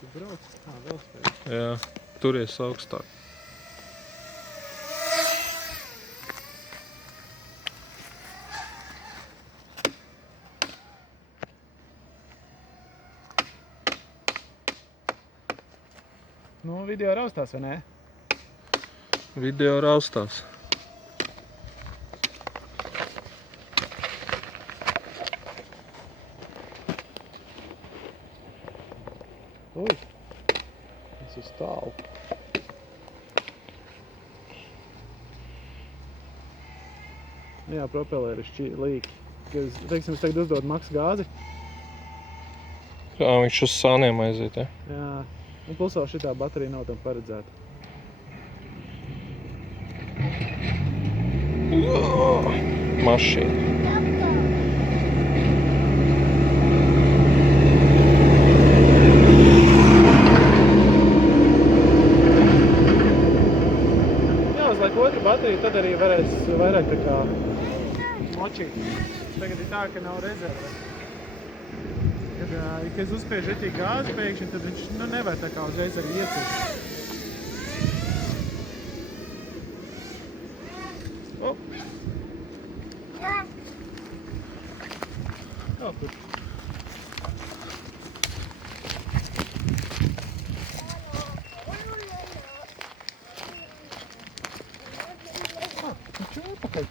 Tu brauc? Vēl spēj. Jā, turies augstāk. Nu, video raustās, vai ne? Video raustās. Ui, tas ir tālu. Jā, propeleri līki. Teiksim, es tagad uzdodu maks gāzi. Jā, viņš uz sāniem aiziet, ja? Jā, un plus vēl šitā baterija nav tam paredzēta. Mašīna. Jāuzliek otru bateriju, tad arī varēs vairāk tā kā močīt. Tagad ir tā, ka nav rezerve. Kad es uzspiežu reķī gāzi pēkšņi, tad viņš nevar tā kā uzreiz arī iecīt. Kā tur? Viņš ir atpakaļ.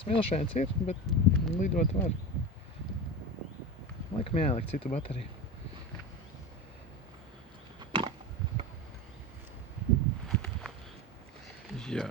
Smilšains ir, bet lidot var. Laikam jāieliek citu bateriju. Jā.